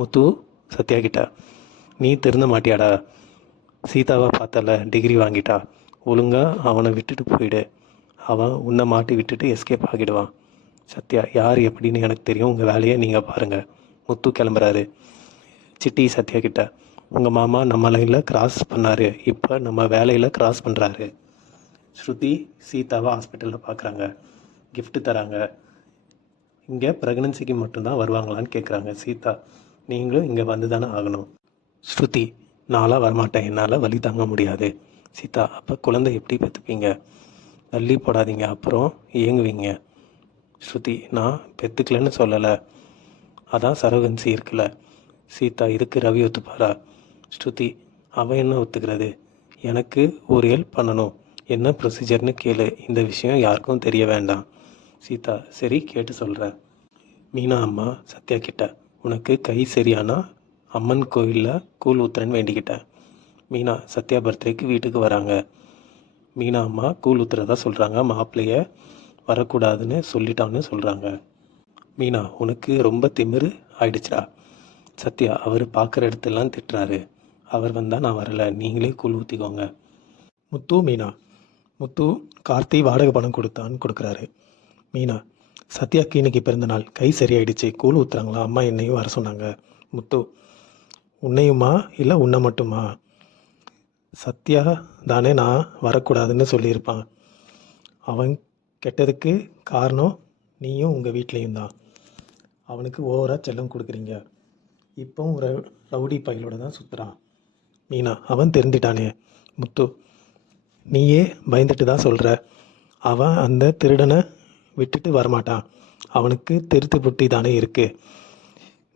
முத்து சத்யா கிட்ட, நீ திருந்த மாட்டியாடா? சீதாவை பார்த்தல, டிகிரி வாங்கிட்டா. ஒழுங்கா அவனை விட்டுட்டு போயிடு. அவன் உன்னை மாட்டி விட்டுட்டு எஸ்கேப் ஆகிடுவான். சத்யா, யார் எப்படின்னு எனக்கு தெரியும், உங்கள் வேலையை நீங்கள் பாருங்கள். முத்து கிளம்புறாரு. சிட்டி சத்யா கிட்ட, உங்கள் மாமா நம்ம லைனில் கிராஸ் பண்ணார், இப்போ நம்ம வேலையில் கிராஸ் பண்ணுறாரு. ஸ்ருதி சீதாவை ஹாஸ்பிட்டலில் பார்க்குறாங்க, gift தராங்க. இங்கே ப்ரெக்னன்சிக்கு மட்டும்தான் வருவாங்களான்னு கேட்குறாங்க. சீதா, நீங்களும் இங்கே வந்து தானே ஆகணும். ஸ்ருதி, நான்லாம் வரமாட்டேன், என்னால் வலி தாங்க முடியாது. சீதா, அப்போ குழந்தை எப்படி பெற்றுப்பீங்க? தள்ளி போடாதீங்க, அப்புறம் இயங்குவீங்க. ஸ்ருதி, நான் பெற்றுக்கலன்னு சொல்லலை, அதான் சரவகன்சி இருக்குல்ல. சீதா, இதுக்கு ரவி ஒத்துப்பாரா? ஸ்ருதி, அவன் என்ன ஒத்துக்கிறது? எனக்கு ஒரு ஹெல்ப் பண்ணணும், என்ன ப்ரொசீஜர்னு கேளு, இந்த விஷயம் யாருக்கும் தெரிய வேண்டாம். சீதா, சரி கேட்டு சொல்கிறேன். மீனா அம்மா சத்யா கிட்ட, உனக்கு கை சரியானா அம்மன் கோயிலில் கூழ் ஊத்துறேன்னு வேண்டிக்கிட்டேன். மீனா சத்யா பர்த்டேக்கு வீட்டுக்கு வராங்க. மீனா அம்மா கூழ் ஊத்துறதா சொல்கிறாங்க, மாப்பிள்ளைய வரக்கூடாதுன்னு சொல்லிட்டான்னு சொல்கிறாங்க. மீனா, உனக்கு ரொம்ப திமிரு ஆயிடுச்சுடா. சத்யா, அவர் பார்க்குற இடத்தெல்லாம் திட்டுறாரு, அவர் வந்தால் நான் வரலை, நீங்களே கூழ் ஊற்றிக்கோங்க. முத்து மீனா, முத்து கார்த்தி வாடகை பணம் கொடுக்குறாரு. மீனா, சத்யாக்கு இன்னைக்கு பிறந்த நாள், கை சரியாயிடுச்சு, கூழ் ஊற்றுறாங்களா, அம்மா என்னையும் வர சொன்னாங்க. முத்து, உன்னையுமா இல்லை உன்னை மட்டுமா? சத்யா தானே நான் வரக்கூடாதுன்னு சொல்லியிருப்பான். அவன் கெட்டதுக்கு காரணம் நீயும் உங்கள் வீட்லேயும் தான். அவனுக்கு ஓவராக செல்லம் கொடுக்குறீங்க. இப்போவும் ஒரு ரவுடி பையலோட தான் சுற்றுறான். மீனா, அவன் தெரிஞ்சிட்டானே. முத்து, நீயே பயந்துட்டு தான் சொல்கிற. அவன் அந்த திருடனை விட்டுட்டு வரமாட்டான், அவனுக்கு திருத்து புட்டி தானே இருக்குது.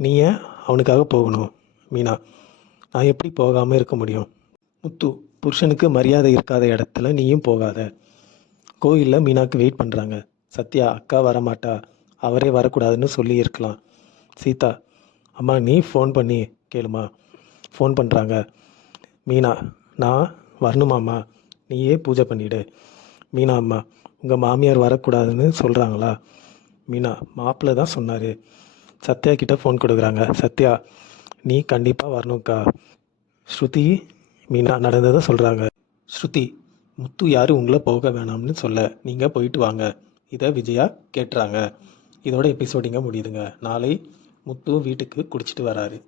நீ ஏன் அவனுக்காக போகணும்? மீனா, நான் எப்படி போகாமல் இருக்க முடியும்? முத்து, புருஷனுக்கு மரியாதை இருக்காத இடத்துல நீயும் போகாத. கோயிலில் மீனாக்கு வெயிட் பண்ணுறாங்க. சத்யா, அக்கா வரமாட்டா, அவரே வரக்கூடாதுன்னு சொல்லி இருக்கலாம். சீதா, அம்மா நீ ஃபோன் பண்ணி கேளுமா. ஃபோன் பண்ணுறாங்க. மீனா, நான் வரணுமாம்மா, நீயே பூஜை பண்ணிவிடு. மீனா அம்மா, உங்கள் மாமியார் வரக்கூடாதுன்னு சொல்கிறாங்களா? மீனா, மாப்பிள்ளை தான் சொன்னார். சத்யா கிட்ட ஃபோன் கொடுக்குறாங்க. சத்யா, நீ கண்டிப்பாக வரணும்க்கா. ஸ்ருதி மீனா நடந்ததை சொல்கிறாங்க. ஸ்ருதி, முத்து யார் உங்களை போக வேணாம்னு சொல்ல, நீங்கள் போயிட்டு வாங்க. இதை விஜயா கேட்டுறாங்க. இதோட எபிசோடிங்க முடியுதுங்க. நாளை முத்து வீட்டுக்கு குடிச்சிட்டு வராரு.